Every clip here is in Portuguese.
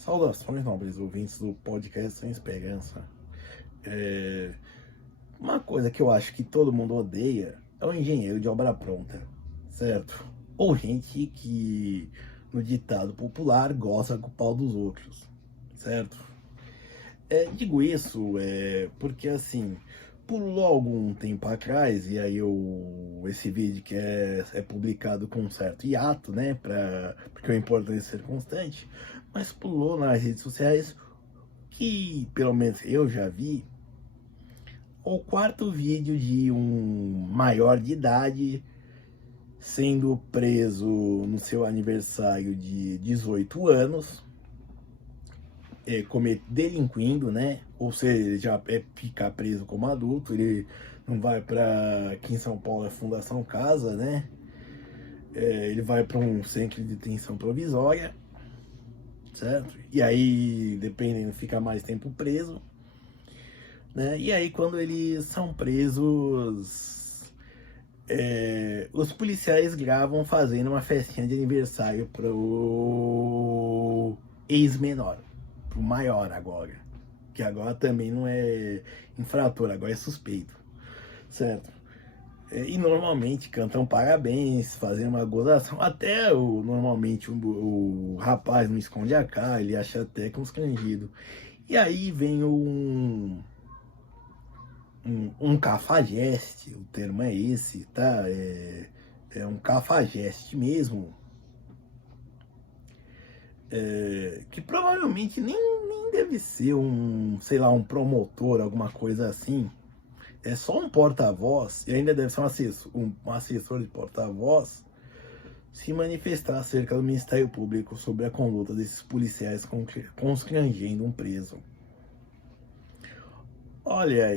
Saudações, nobres ouvintes do podcast Sem Esperança. É, Uma coisa que eu acho que todo mundo odeia é o engenheiro de obra pronta, certo? Ou gente que, no ditado popular, gosta com o pau dos outros, certo? Digo isso porque, assim, pulou algum tempo atrás, e aí esse vídeo que é publicado com um certo hiato, né? Porque o importante é ser constante, mas pulou nas redes sociais que, pelo menos eu já vi, o quarto vídeo de um maior de idade sendo preso no seu aniversário de 18 anos, delinquindo, né? Ou seja, ele já ficar preso como adulto, ele não vai para, aqui em São Paulo é Fundação Casa, né? Ele vai para um centro de detenção provisória, certo? E aí, dependendo, fica mais tempo preso, né? E aí, quando eles são presos, os policiais gravam fazendo uma festinha de aniversário pro ex-menor, pro maior agora, que agora também não é infrator, agora é suspeito, certo? E normalmente cantam parabéns, fazem uma gozação. Até normalmente o rapaz não esconde a cara, ele acha até constrangido. E aí vem um cafajeste, o termo é esse, tá? É um cafajeste mesmo, que provavelmente nem deve ser sei lá, um promotor, alguma coisa assim. É só um porta-voz, e ainda deve ser um assessor de porta-voz, se manifestar acerca do Ministério Público sobre a conduta desses policiais constrangendo um preso. Olha,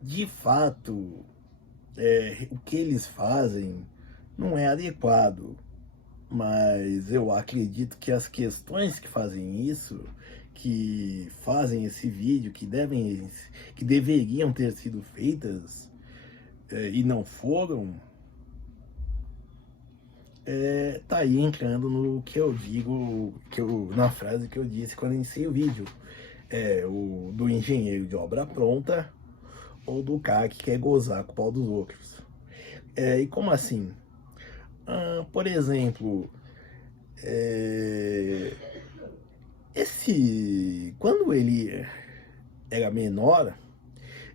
de fato, o que eles fazem não é adequado, mas eu acredito que as questões que fazem isso, que fazem esse vídeo, que deveriam ter sido feitas e não foram, tá aí entrando no que eu digo, na frase que eu disse quando iniciei o vídeo, o do engenheiro de obra pronta ou do cara que quer gozar com o pau dos outros. E como assim? Por exemplo, é, quando ele era menor,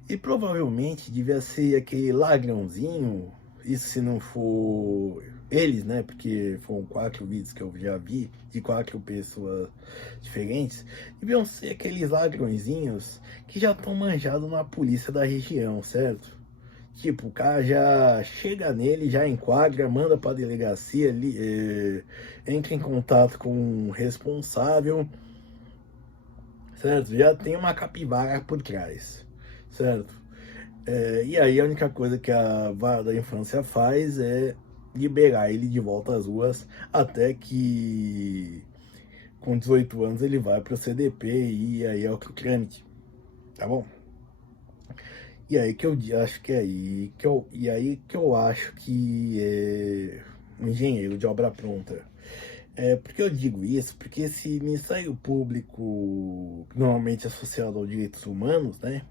ele provavelmente devia ser aquele ladrãozinho, isso se não for eles, né? Porque foram 4 vídeos que eu já vi de 4 pessoas diferentes. Deviam ser aqueles ladrõezinhos que já estão manjados na polícia da região, certo? Tipo, o cara já chega nele, já enquadra, manda pra delegacia, entra em contato com o responsável, certo? Já tem uma capivara por trás, certo? E aí a única coisa que a vara da infância faz é liberar ele de volta às ruas até que com 18 anos ele vai pro CDP e aí é o trâmite, tá bom? E aí que eu acho que é aí que eu acho que é um engenheiro de obra pronta. Porque eu digo isso? Porque esse Ministério Público, normalmente associado aos direitos humanos, né?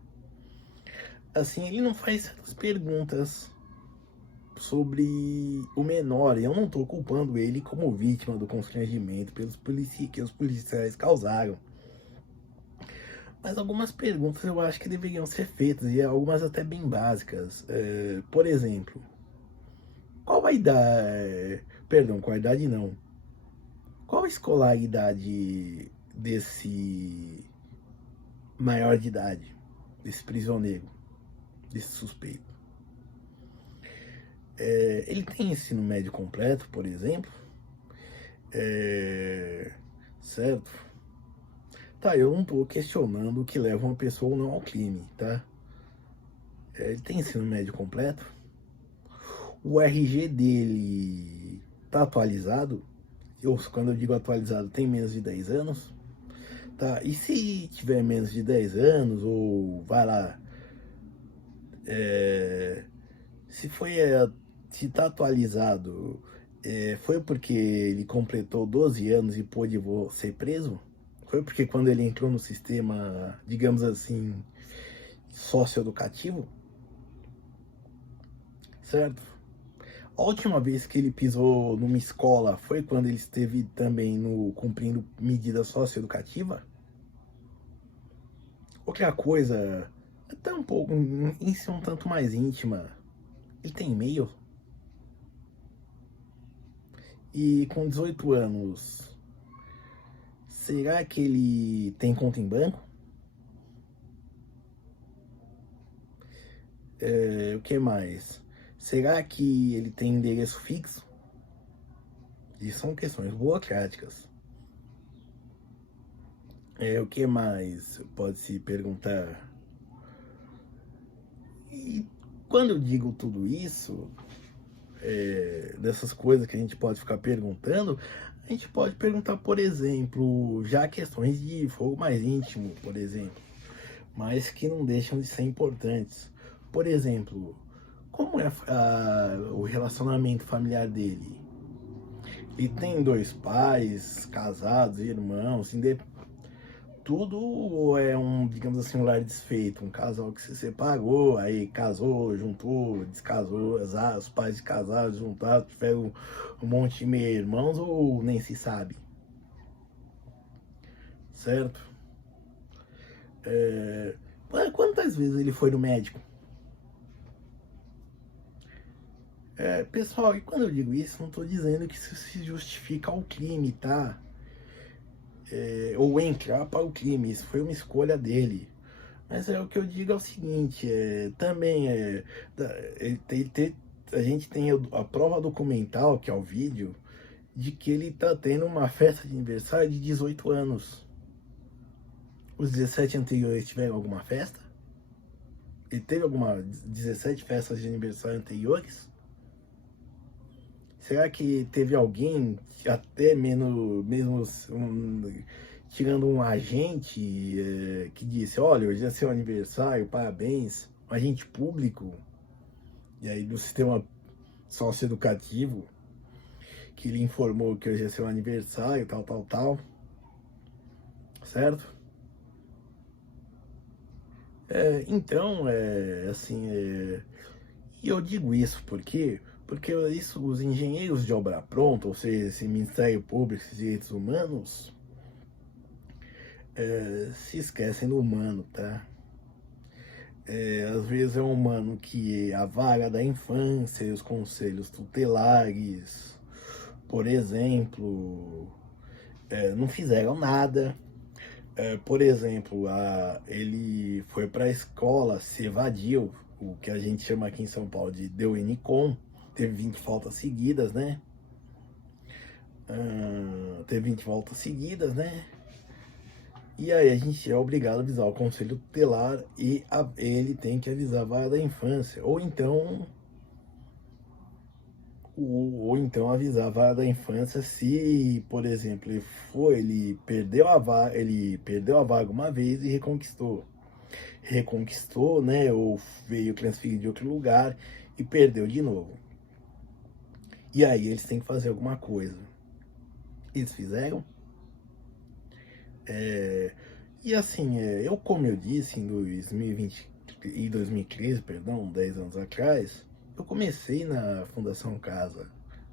Assim, ele não faz certas perguntas sobre o menor. E eu não estou culpando ele como vítima do constrangimento que os policiais causaram. Mas algumas perguntas eu acho que deveriam ser feitas, e algumas até bem básicas. Por exemplo, qual a idade. Perdão, qual a idade não. Qual a escolaridade desse maior de idade, desse prisioneiro, desse suspeito? Ele tem ensino médio completo, por exemplo? É, certo? Tá, eu não tô questionando o que leva uma pessoa ou não ao crime, tá? Ele tem ensino médio completo? O RG dele tá atualizado? Quando eu digo atualizado, tem menos de 10 anos? Tá, e se tiver menos de 10 anos, ou vai lá, é, se foi, se tá atualizado, foi porque ele completou 12 anos e pôde ser preso? Foi porque quando ele entrou no sistema, digamos assim, socioeducativo, certo? A última vez que ele pisou numa escola foi quando ele esteve também no cumprindo medida socioeducativa? Outra coisa, até um pouco, isso é um tanto mais íntima. Ele tem e-mail? E com 18 anos, será que ele tem conta em banco? O que mais? Será que ele tem endereço fixo? Isso são questões burocráticas. O que mais pode se perguntar? E quando eu digo tudo isso, dessas coisas que a gente pode ficar perguntando, a gente pode perguntar, por exemplo, já questões de fogo mais íntimo, por exemplo, mas que não deixam de ser importantes. Por exemplo, como é o relacionamento familiar dele? Ele tem dois pais, casados, irmãos, tudo, ou é um, digamos assim, um lar desfeito, um casal que se separou, aí casou, juntou, descasou, os pais de casados, juntaram, tiveram um monte de meio-irmãos, ou nem se sabe, certo? Quantas vezes ele foi no médico? Pessoal, e quando eu digo isso, não estou dizendo que isso se justifica ao crime, tá? Ou entrar para o crime, isso foi uma escolha dele. Mas o que eu digo é o seguinte, também a gente tem a prova documental, que é o vídeo, de que ele tá tendo uma festa de aniversário de 18 anos. Os 17 anteriores tiveram alguma festa? Ele teve alguma 17 festas de aniversário anteriores? Será que teve alguém, até menos, mesmo tirando um agente, que disse, olha, hoje é seu aniversário, parabéns, um agente público, e aí do sistema socioeducativo, que lhe informou que hoje é seu aniversário, tal, certo? Então, assim, e eu digo isso porque isso, os engenheiros de obra pronta, ou seja, esse Ministério Público e Direitos Humanos, se esquecem do humano, tá? Às vezes é um humano que a vara da infância e os conselhos tutelares, por exemplo, não fizeram nada. Por exemplo, ele foi para a escola, se evadiu, o que a gente chama aqui em São Paulo de deu Enicom, teve 20 faltas seguidas, né? Teve 20 voltas seguidas, né? E aí a gente é obrigado a avisar o conselho tutelar e ele tem que avisar a vara da infância. Ou então avisar a vara da infância se, por exemplo, ele perdeu ele perdeu a vaga uma vez e reconquistou, né, ou veio transferir de outro lugar e perdeu de novo. E aí eles têm que fazer alguma coisa. Eles fizeram? E assim, como eu disse, em 2020 e 2013, perdão, 10 anos atrás, eu comecei na Fundação Casa,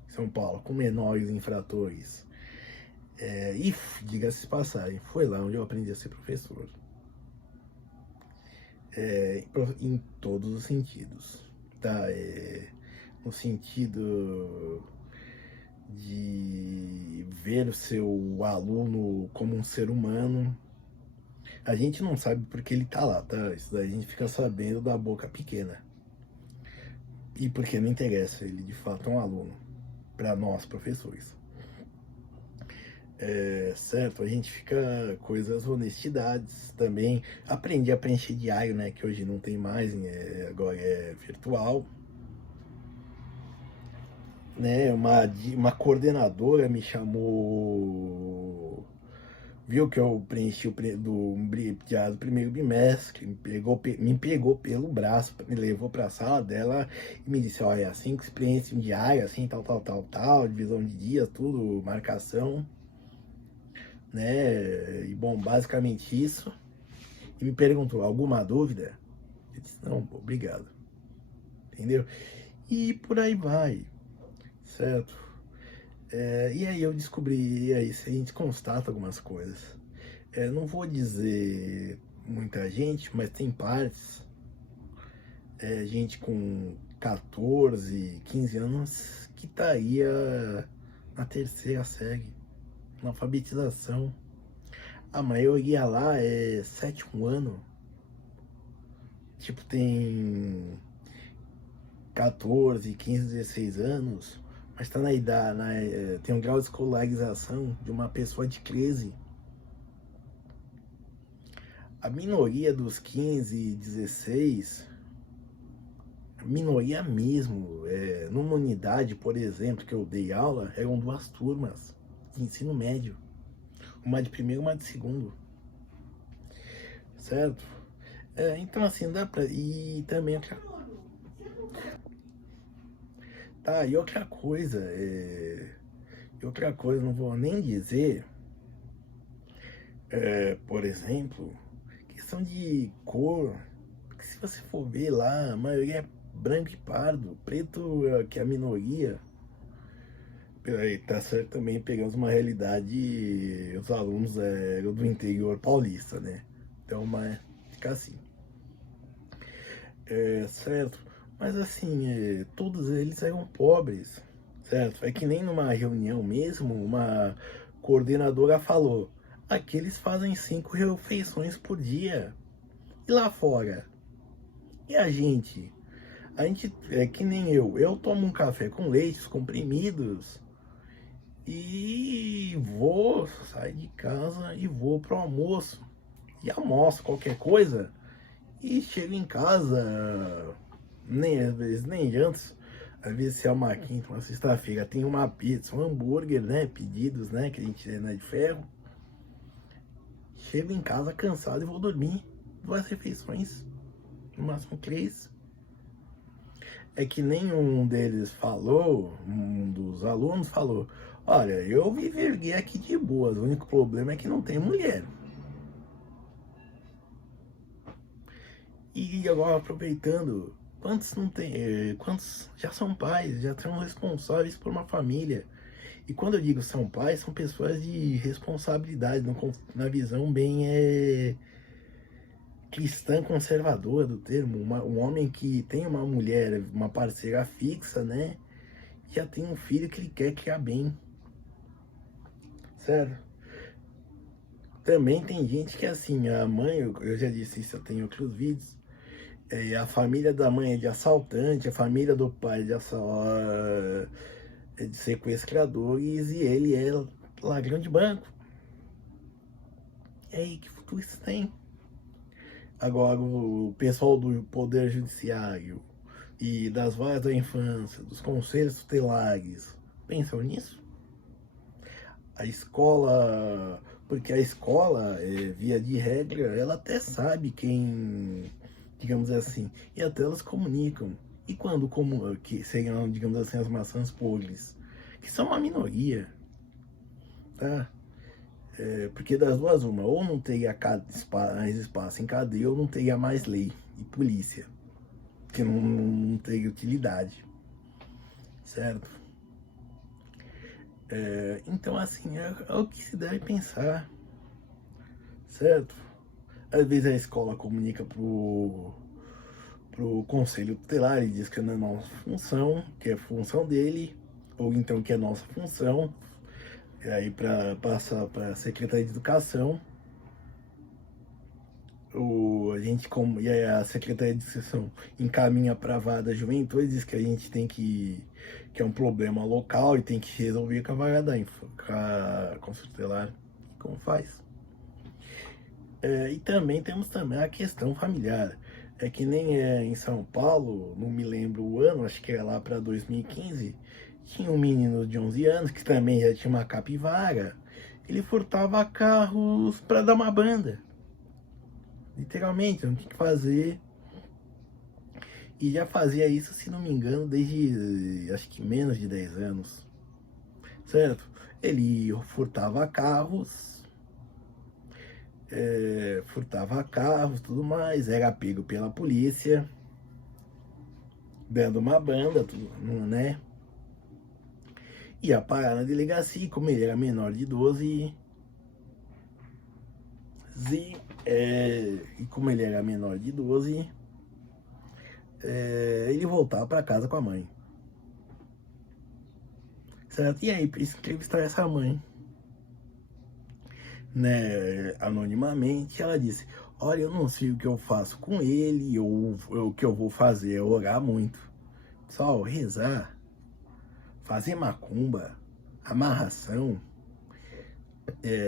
em São Paulo, com menores infratores. E, diga-se de passagem, foi lá onde eu aprendi a ser professor. Em todos os sentidos, tá? No sentido de ver o seu aluno como um ser humano. A gente não sabe porque ele tá lá, tá? Isso daí a gente fica sabendo da boca pequena. E porque não interessa, ele de fato é um aluno, para nós professores. Certo? A gente fica coisas, honestidades também. Aprendi a preencher diário, né? Que hoje não tem mais, agora é virtual. Né? Uma coordenadora me chamou, viu que eu preenchi do diário do primeiro bimestre, me pegou pelo braço, me levou para a sala dela e me disse, olha, é assim que se preenche um diário, assim, tal, divisão de dias, tudo, marcação. né? E bom, basicamente isso. E me perguntou, alguma dúvida? Eu disse, não, obrigado. Entendeu? E por aí vai, certo? E aí eu descobri, e aí a gente constata algumas coisas. Não vou dizer muita gente, mas tem partes, gente com 14, 15 anos que tá aí na terceira série, na alfabetização. A maioria lá é sétimo ano, tipo tem 14, 15, 16 anos, mas tá na idade, tem um grau de escolarização de uma pessoa de 13. A minoria dos 15, 16, minoria mesmo, numa unidade, por exemplo, que eu dei aula, eram duas turmas de ensino médio, uma de primeiro e uma de segundo, certo? Então assim, dá pra... E também tá, e outra coisa, não vou nem dizer, por exemplo, questão de cor, porque se você for ver lá, a maioria é branco e pardo, preto que é a minoria. Aí tá certo também, pegamos uma realidade, os alunos eram do interior paulista, né? Então, mas fica assim. Certo? Mas assim, todos eles eram pobres, certo? É que nem numa reunião mesmo, uma coordenadora falou, aqui eles fazem 5 refeições por dia. E lá fora? E a gente? A gente é que nem eu tomo um café com leite, comprimidos, e vou sair de casa e vou pro almoço. E almoço qualquer coisa e chego em casa, nem às vezes nem janto. Às vezes se é uma quinta, uma sexta-feira, tem uma pizza, um hambúrguer, né? Pedidos, né? Que a gente é de ferro. Chego em casa cansado e vou dormir. 2 refeições, no máximo 3. É que nenhum deles falou, um dos alunos falou, olha, eu me verguei aqui de boas, o único problema é que não tem mulher. E agora aproveitando, quantos não tem, quantos já são pais, já são responsáveis por uma família? E quando eu digo são pais, são pessoas de responsabilidade, na visão bem cristã conservadora do termo, um homem que tem uma mulher, uma parceira fixa, né? Já tem um filho que ele quer criar bem, certo? Também tem gente que assim, a mãe, eu já disse isso, eu tenho outros vídeos, a família da mãe é de assaltante, a família do pai é de sequestradores e ele é ladrão de banco. E aí, que futuro isso tem? Agora, o pessoal do Poder Judiciário e das varas da infância, dos conselhos tutelares, pensam nisso? A escola, porque a escola, via de regra, ela até sabe quem, digamos assim, e até elas comunicam. E quando que seriam, digamos assim, as maçãs podres, que são uma minoria, tá? Porque das duas uma, ou não teria mais espaço em cadeia, ou não teria mais lei e polícia, que não teria utilidade, certo? Então assim, é o que se deve pensar, certo? Às vezes a escola comunica pro conselho tutelar e diz que não é nossa função, que é função dele, ou então que é nossa função, e aí para passar para a Secretaria de Educação, a gente como e aí a Secretaria de Educação encaminha para a vara da juventude, diz que a gente tem que é um problema local e tem que resolver com a vara da conselho tutelar. Como faz? E também temos também a questão familiar. É que nem em São Paulo, não me lembro o ano, acho que era lá para 2015, tinha um menino de 11 anos que também já tinha uma capivara. Ele furtava carros para dar uma banda. Literalmente, não tinha que fazer. E já fazia isso, se não me engano, desde acho que menos de 10 anos. Certo? Ele furtava carros furtava carros, tudo mais, era pego pela polícia, dando uma banda, tudo, né? Ia parar na delegacia, e como ele era menor de 12, e como ele era menor de 12, ele voltava para casa com a mãe. Certo? E aí, pra entrevistar essa mãe, né, anonimamente, ela disse: olha, eu não sei o que eu faço com ele, o que eu vou fazer é orar muito. Só rezar, fazer macumba, amarração,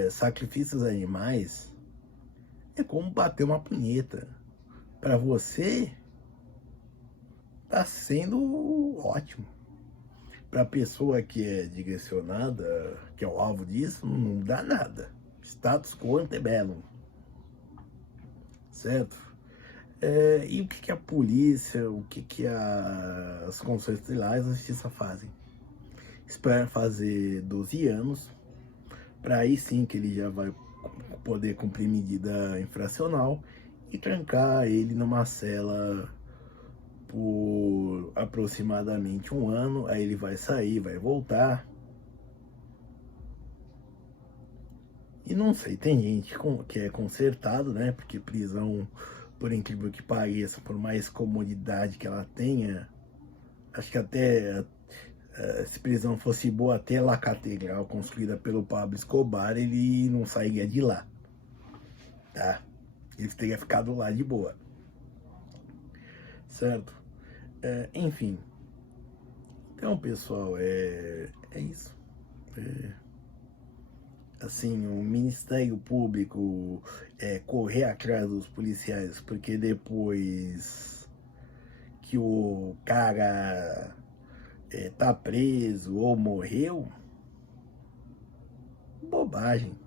sacrifícios animais, é como bater uma punheta. Para você, tá sendo ótimo. Para a pessoa que é direcionada, que é o alvo disso, não dá nada. Status quo ante bellum. Certo? E o que a polícia, o que as condições tutelares da justiça fazem? Espera fazer 12 anos, para aí sim que ele já vai poder cumprir medida infracional e trancar ele numa cela por aproximadamente um ano. Aí ele vai sair, vai voltar. E não sei, tem gente que é consertado, né? Porque prisão, por incrível que pareça, por mais comodidade que ela tenha, acho que até se prisão fosse boa, até La Catedral, construída pelo Pablo Escobar, ele não sairia de lá, tá? Ele teria ficado lá de boa, certo? Enfim, então, pessoal, é isso. Assim, o Ministério Público correr atrás dos policiais, porque depois que o cara tá preso ou morreu, bobagem.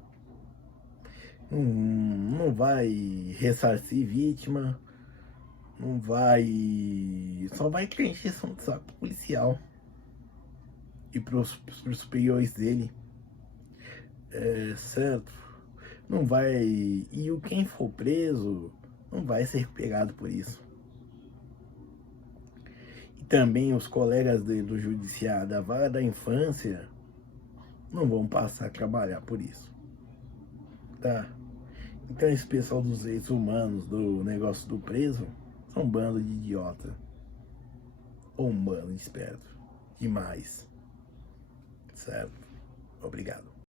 Não vai ressarcir vítima, não vai. Só vai preencher de saco policial e pros superiores dele, certo? Não vai. E quem for preso não vai ser pegado por isso. E também os colegas do judiciário da vara da infância não vão passar a trabalhar por isso, tá? Então esse pessoal dos direitos humanos, do negócio do preso, são um bando de idiota. Ou um bando de esperto. Demais. Certo? Obrigado.